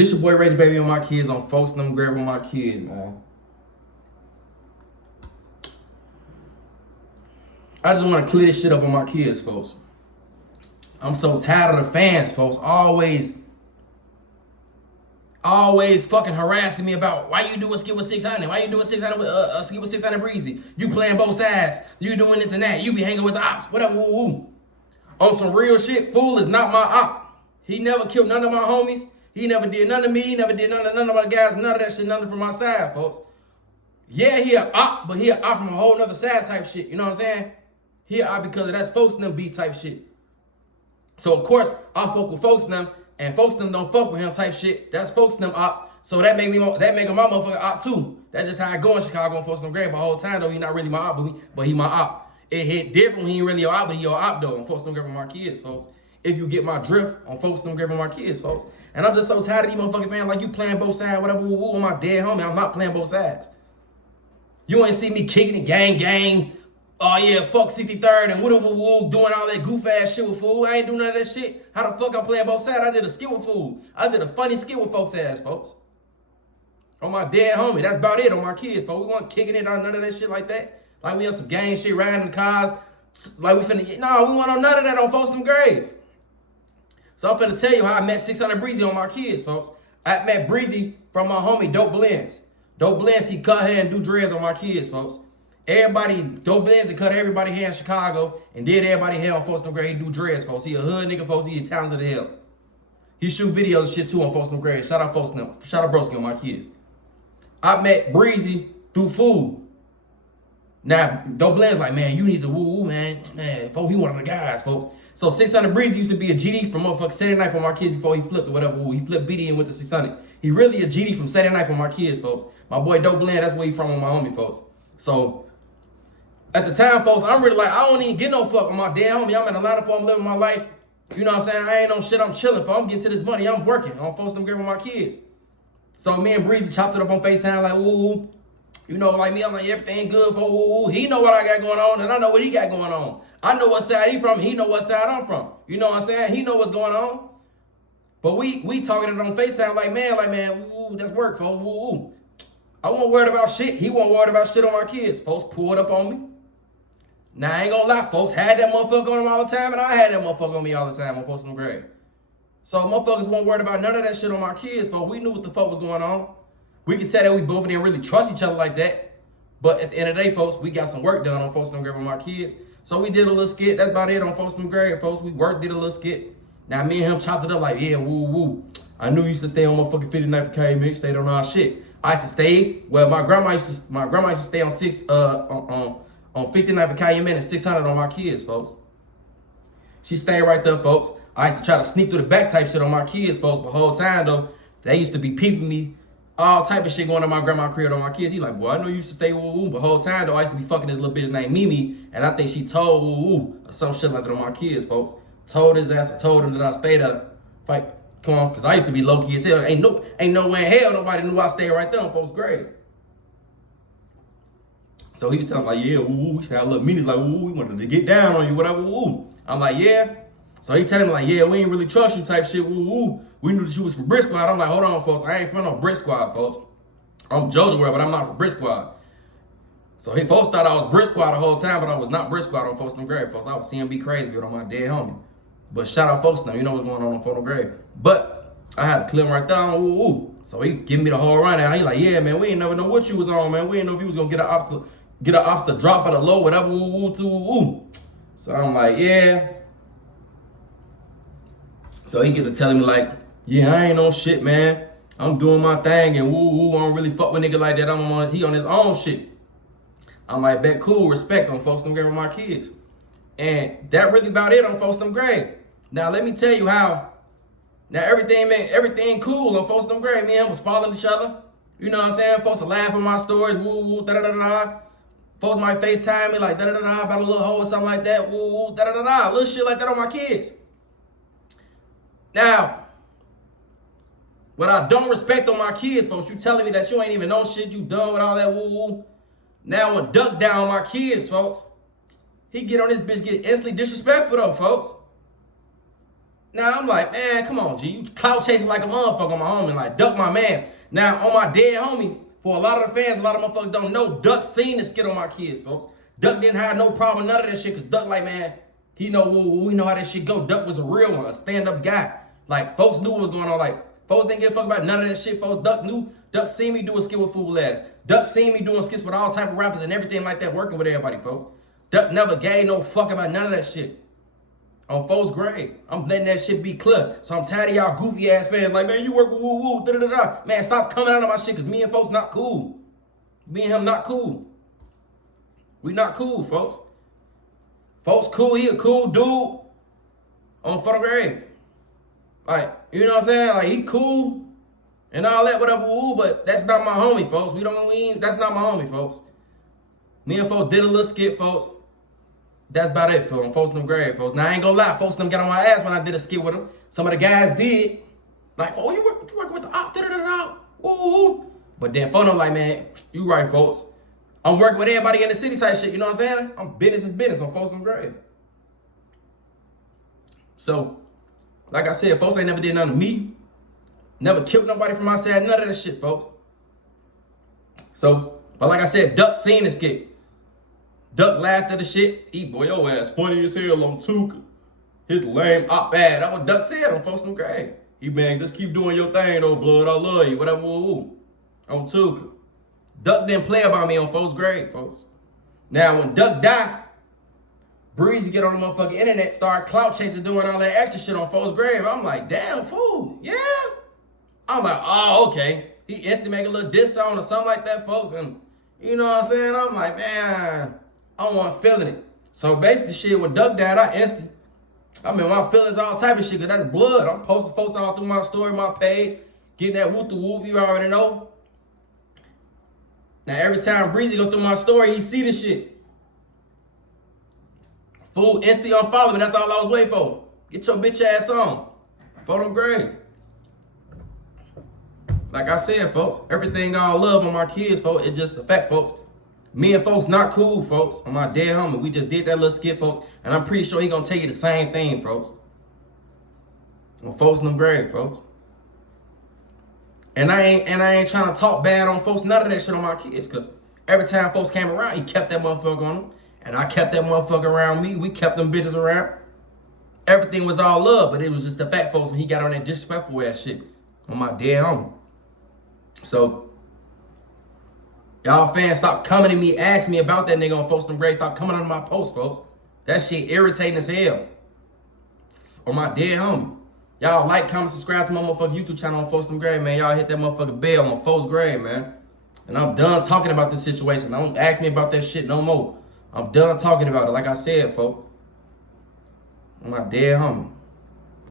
This your boy Reggie, baby, on my kids, on folks and them grab on my kids, man. I just want to clear this shit up on my kids, folks. I'm so tired of the fans, folks. Always fucking harassing me about why you do a skit with 600? Why you do a 600 with a skit with 600 Breezy? You playing both sides. You doing this and that. You be hanging with the ops. Whatever. Woo, woo. On some real shit, fool is not my op. He never killed none of my homies. He never did none of me. He never did none of my guys. None of that shit. Nothing from my side, folks. Yeah, he a op, but he a op from a whole nother side type shit. You know what I'm saying? He a op because of that's folks and them beef type shit. So of course I fuck with folks and them, and folks and them don't fuck with him type shit. That's folks and them op. So that make him my motherfucking op too. That's just how I go in Chicago and folks and them grave. The whole time though, he not really my op, but he my op. It hit different when he ain't really your op, but he your op though. And folks don't grave on my kids, folks. If you get my drift on folks don't grave on my kids, folks. And I'm just so tired of these motherfucking fans like you playing both sides, whatever. Woo, woo, on my dead homie, I'm not playing both sides. You ain't see me kicking it, gang. Oh yeah, fuck 63rd and woo doing all that goof ass shit with fool. I ain't doing none of that shit. How the fuck I'm playing both sides? I did a skit with fool. I did a funny skit with folks ass, folks. On my dead homie, that's about it on my kids, folks. We weren't kicking it on none of that shit like that. Like we on some gang shit, riding in the cars. Like we finna, no, we want on none of that on folks them grave. So I'm finna tell you how I met 600 Breezy on my kids, folks. I met Breezy from my homie Dope Blends. Dope Blends, he cut hair and do dreads on my kids, folks. Everybody, Dope Blends, they cut everybody hair in Chicago and did everybody hair on folks no grave. He do dreads, folks. He a hood nigga, folks. He talented as hell. He shoot videos and shit too on folks no grave. Shout out folks no, shout out Broski on my kids. I met Breezy through food. Now, Dope Blends like, man, you need to woo, man, folks, he one of the guys, folks. So 600 Breezy used to be a GD from motherfucking Saturday Night for my kids before he flipped or whatever. He flipped BD and went to 600. He really a GD from Saturday Night for my kids, folks. My boy Dope Blend, that's where he from on my homie, folks. So at the time, folks, I'm really like, I don't even get no fuck on my damn homie. I'm in Atlanta, for I'm living my life. You know what I'm saying? I ain't no shit, I'm chilling, for I'm getting to this money. I'm working. I'm folks them giving my kids. So me and Breezy chopped it up on FaceTime like, woo. You know, like me, I'm like, everything good for woo. He know what I got going on, and I know what he got going on. I know what side he from, he know what side I'm from. You know what I'm saying? He know what's going on. But we talking it on FaceTime like, man, woo, that's work, folks, woo. I wasn't worried about shit. He wasn't worried about shit on my kids. Folks pulled up on me. Now, I ain't gonna lie, folks had that motherfucker on them all the time, and I had that motherfucker on me all the time on folks in the grave. So motherfuckers weren't worried about none of that shit on my kids, folks. We knew what the fuck was going on. We could tell that we both didn't really trust each other like that. But at the end of the day, folks, we got some work done on folks in the grave with my kids. So we did a little skit. That's about it on folks in the grave, folks. We did a little skit. Now, me and him chopped it up like, yeah, woo. I knew you used to stay on motherfucking 59 for KMX, stayed on our shit. I used to stay, well, my grandma used to stay on 59 for Calumet and 600 on my kids, folks. She stayed right there, folks. I used to try to sneak through the back type shit on my kids, folks. But the whole time, though, they used to be peeping me. All type of shit going on my grandma crib on my kids. He like, boy, I know you used to stay woo. But the whole time, though, I used to be fucking this little bitch named Mimi. And I think she told woo or some shit like that on my kids, folks. Told his ass, I told him that I stayed up. Like, come on, because I used to be low-key as hell. Ain't no way in hell nobody knew I stayed right there on folks' grave. So he was telling me like, yeah, woo, we said, look, Mimi's like, woo, we wanted to get down on you, whatever, woo. I'm like, yeah. So he telling me like, yeah, we ain't really trust you type shit, woo. We knew that you was from Brick Squad. I'm like, hold on, folks. I ain't from no Brick Squad, folks. I'm Jojo World, but I'm not from Brick Squad. So he folks thought I was Brick Squad the whole time, but I was not Brick Squad on folks in the grave, folks. I was CMB crazy on my dead homie. But shout out folks now, you know what's going on folks in the grave. But I had to clip him right there on woo. So he giving me the whole rundown. He like, yeah, man, we ain't never know what you was on, man. We ain't know if you was gonna get an obstacle drop at a low, whatever, woo. So I'm like, yeah. So he get to telling me like, yeah, I ain't no shit, man. I'm doing my thing and woo, I don't really fuck with nigga like that. He on his own shit. I'm like, bet cool, respect on folks them grave with my kids. And that really about it on folks them grave. Now let me tell you how. Now everything cool on folks them grave. Me and him was following each other. You know what I'm saying? Folks are laughing at my stories, woo, da-da-da-da. Folks might FaceTime me like da-da-da-da about a little hoe or something like that, woo, da-da-da-da. Little shit like that on my kids. Now, what I don't respect on my kids, folks, you telling me that you ain't even know shit, you done with all that woo-woo. Now when duck down on my kids, folks, he get on this bitch, get instantly disrespectful though, folks. Now I'm like, man, come on, G. You clout chasing like a motherfucker on my homie, like duck my mans. Now on my dead homie, for a lot of the fans, a lot of motherfuckers don't know, Duck seen the skit on my kids, folks. Duck didn't have no problem with none of that shit, cause Duck like, man, he know, we know how that shit go. Duck was a real one, a stand-up guy. Like, folks knew what was going on. Like, folks didn't give a fuck about none of that shit, folks. Duck knew. Duck seen me do a skit with Fool Ass. Duck seen me doing skits with all type of rappers and everything like that, working with everybody, folks. Duck never gave no fuck about none of that shit. On folks' grade, I'm letting that shit be clear. So I'm tired of y'all goofy ass fans like, man, you work with woo-woo, da-da-da-da. Man, stop coming out of my shit, cause me and folks not cool. Me and him not cool. We not cool, folks. Folks cool, he a cool dude on photo grade. Like, you know what I'm saying? Like, he cool and all that, whatever, woo, but that's not my homie, folks. That's not my homie, folks. Me and folks did a little skit, folks. That's about it, folks. Folks them grade, folks. Now, I ain't gonna lie, folks them got on my ass when I did a skit with them. Some of the guys did. Like, oh, you work with the op, da-da-da-da, woo. But then folks them like, man, you right, folks. I'm working with everybody in the city type shit, you know what I'm saying? I'm business is business on folks them grade. So, like I said, folks ain't never did nothing to me. Never killed nobody from my side, none of that shit, folks. So, but like I said, Duck seen the skit. Duck laughed at the shit. Boy, your ass funny as hell on Tuka. His lame op bad. That's what Duck said on folks them grade. Man, just keep doing your thing, though, blood. I love you, whatever, woo. On Tuka. Duck didn't play about me on folks grade, folks. Now, when Duck died, Breezy get on the motherfucking internet, start clout chasing, doing all that extra shit on folks' grave. I'm like, damn, fool, yeah. I'm like, oh, okay. He instantly make a little diss song or something like that, folks. And you know what I'm saying? I'm like, man, I wasn't feeling it. So basically, shit, when Duck died, my feelings all type of shit, because that's blood. I'm posting folks all through my story, my page, getting that whoop-the-whoop, you already know. Now, every time Breezy go through my story, he see the shit. Fool, instantly unfollow me. That's all I was waiting for. Get your bitch ass on. Photo grade. Like I said, folks, everything all love on my kids, folks. It's just a fact, folks. Me and folks not cool, folks. On my dead homie. We just did that little skit, folks. And I'm pretty sure he gonna tell you the same thing, folks. On folks in them grade, folks. And I ain't trying to talk bad on folks, none of that shit on my kids, because every time folks came around, he kept that motherfucker on them. And I kept that motherfucker around me. We kept them bitches around. Everything was all love, but it was just the fact, folks, when he got on that disrespectful ass shit on my dead homie. So, y'all fans, stop coming to me, ask me about that nigga on folks them grades. Stop coming on my post, folks. That shit irritating as hell. On my dead homie. Y'all like, comment, subscribe to my motherfucking YouTube channel on folks them grade, man. Y'all hit that motherfucking bell on folks grade, man. And I'm done talking about this situation. Don't ask me about that shit no more. I'm done talking about it, like I said, folks. On my dead homie.